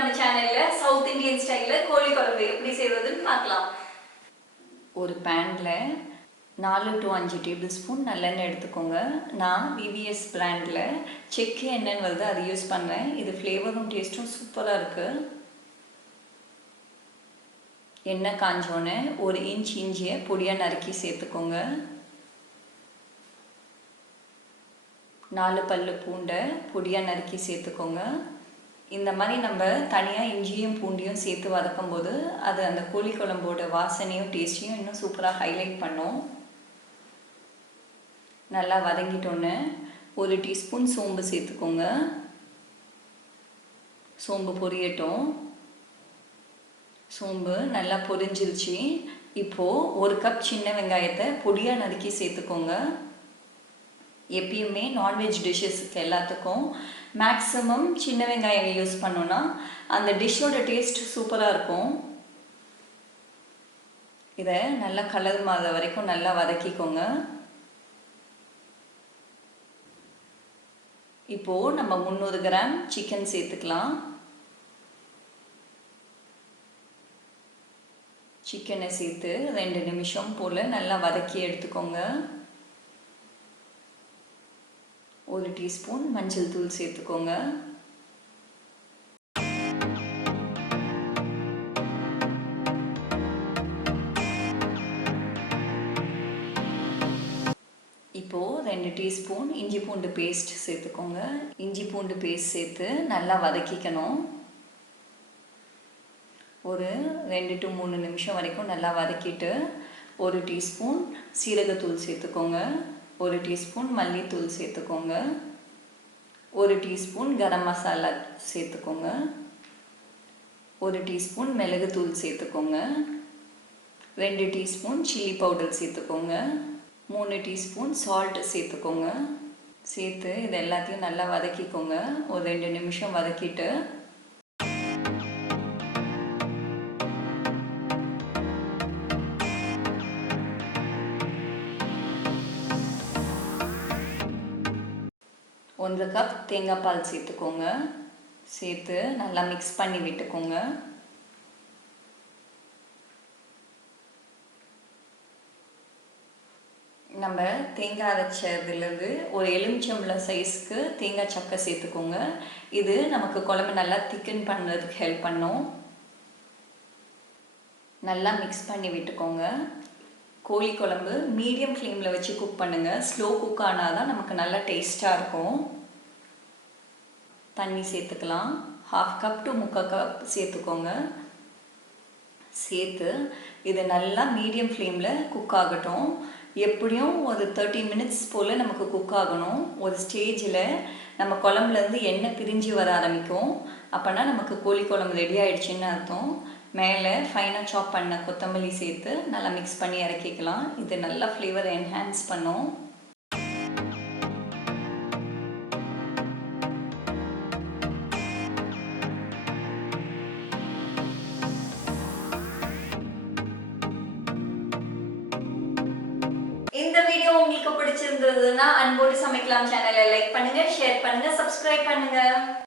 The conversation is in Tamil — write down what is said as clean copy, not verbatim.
நம்ம சேனல்ல சவுத் இந்தியன் ஸ்டைல்ல கோழி குழம்பு எப்படி செய்வதுன்னு பார்க்கலாம். ஒரு பேன்ல 4 to 5 டேபிள் ஸ்பூன் நல்லெண்ணெய் எடுத்துக்கோங்க. நான் விவிஎஸ் பிராண்டில் செக்கு எண்ணெய்னு வருது, அது யூஸ் பண்ணுறேன். இது ஃப்ளேவரும் டேஸ்ட்டும் சூப்பராக இருக்குது. எண்ணெய் காஞ்சோன்னே 1 இன்ச் இஞ்சியை பொடியாக நறுக்கி சேர்த்துக்கோங்க. 4 பல்லு பூண்டை பொடியாக நறுக்கி சேர்த்துக்கோங்க. இந்த மாதிரி நம்ம தனியாக இஞ்சியும் பூண்டியும் சேர்த்து வதக்கும் போது அது அந்த கோழி குழம்போட வாசனையும் டேஸ்ட்டையும் இன்னும் சூப்பராக ஹைலைட் பண்ணும். நல்லா வதங்கிட்டோன்னு 1 டீஸ்பூன் சோம்பு சேர்த்துக்கோங்க. சோம்பு பொரியட்டும். சோம்பு நல்லா பொரிஞ்சிருச்சு. இப்போது 1 கப் சின்ன வெங்காயத்தை பொடியாக நறுக்கி சேர்த்துக்கோங்க. எப்பயுமே நான்வெஜ் டிஷ்ஷஸ்க்கு எல்லாத்துக்கும் மேக்ஸிமம் சின்ன வெங்காயம் யூஸ் பண்ணோன்னா அந்த டிஷ்ஷோட டேஸ்ட் சூப்பராக இருக்கும். இதை நல்லா கலர் மாற வரைக்கும் நல்லா வதக்கிக்கோங்க. இப்போது நம்ம 300 கிராம் சிக்கன் சேர்த்துக்கலாம். சிக்கனை சேர்த்து 2 நிமிஷம் போல் நல்லா வதக்கி எடுத்துக்கோங்க. 1 டீஸ்பூன் மஞ்சள் தூள் சேர்த்துக்கோங்க. இப்போது 2 டீஸ்பூன் இஞ்சி பூண்டு பேஸ்ட் சேர்த்துக்கோங்க. இஞ்சி பூண்டு பேஸ்ட் சேர்த்து நல்லா வதக்கிக்கணும். ஒரு 2 to 3 நிமிஷம் வரைக்கும் நல்லா வதக்கிட்டு 1 டீஸ்பூன் சீரகத்தூள் சேர்த்துக்கோங்க. 1 டீஸ்பூன் மல்லித்தூள் சேர்த்துக்கோங்க. 1 டீஸ்பூன் கரம் மசாலா சேர்த்துக்கோங்க. 1 டீஸ்பூன் மிளகுத்தூள் சேர்த்துக்கோங்க. 2 டீஸ்பூன் சில்லி பவுடர் சேர்த்துக்கோங்க. 3 டீஸ்பூன் சால்ட் சேர்த்துக்கோங்க. சேர்த்து இது எல்லாத்தையும் நல்லா வதக்கிக்கோங்க. ஒரு 2 நிமிஷம் வதக்கிட்டு ஒன்றரை கப் தேங்காய் பால் சேர்த்துக்கோங்க. சேர்த்து நல்லா மிக்ஸ் பண்ணி விட்டுக்கோங்க. நம்ம தேங்காய் அரைச்சதுலேருந்து ஒரு எலுமிச்சம்பழம் சைஸ்க்கு தேங்காய் சக்கை சேர்த்துக்கோங்க. இது நமக்கு குழம்பு நல்லா திக்கன் பண்ணுறதுக்கு ஹெல்ப் பண்ணும். நல்லா மிக்ஸ் பண்ணி விட்டுக்கோங்க. கோழி குழம்பு மீடியம் ஃப்ளேமில் வச்சு குக் பண்ணுங்கள். ஸ்லோ குக் ஆனால் தான் நமக்கு நல்லா டேஸ்ட்டாக இருக்கும். தண்ணி சேர்த்துக்கலாம். 1/2 கப் to 3/4 கப் சேர்த்துக்கோங்க. சேர்த்து இது நல்லா மீடியம் ஃப்ளேமில் குக் ஆகட்டும். எப்படியும் ஒரு 30 மினிட்ஸ் போல் நமக்கு குக் ஆகணும். ஒரு ஸ்டேஜில் நம்ம குழம்புலேருந்து எண்ணெய் பிரிஞ்சு வர ஆரம்பிக்கும். அப்போனா நமக்கு கோழி குழம்பு ரெடி ஆகிடுச்சின்னு அர்த்தம். மேலே ஃபைனாக சாப் பண்ண கொத்தமல்லி சேர்த்து நல்லா மிக்ஸ் பண்ணி இறக்கிக்கலாம். இது நல்லா ஃப்ளேவரை என்ஹான்ஸ் பண்ணும். இந்த வீடியோ உங்களுக்கு பிடிச்சிருந்ததுன்னா அன்போடு சமைக்கலாம் சேனலை லைக் பண்ணுங்க, ஷேர் பண்ணுங்க, சப்ஸ்கிரைப் பண்ணுங்க.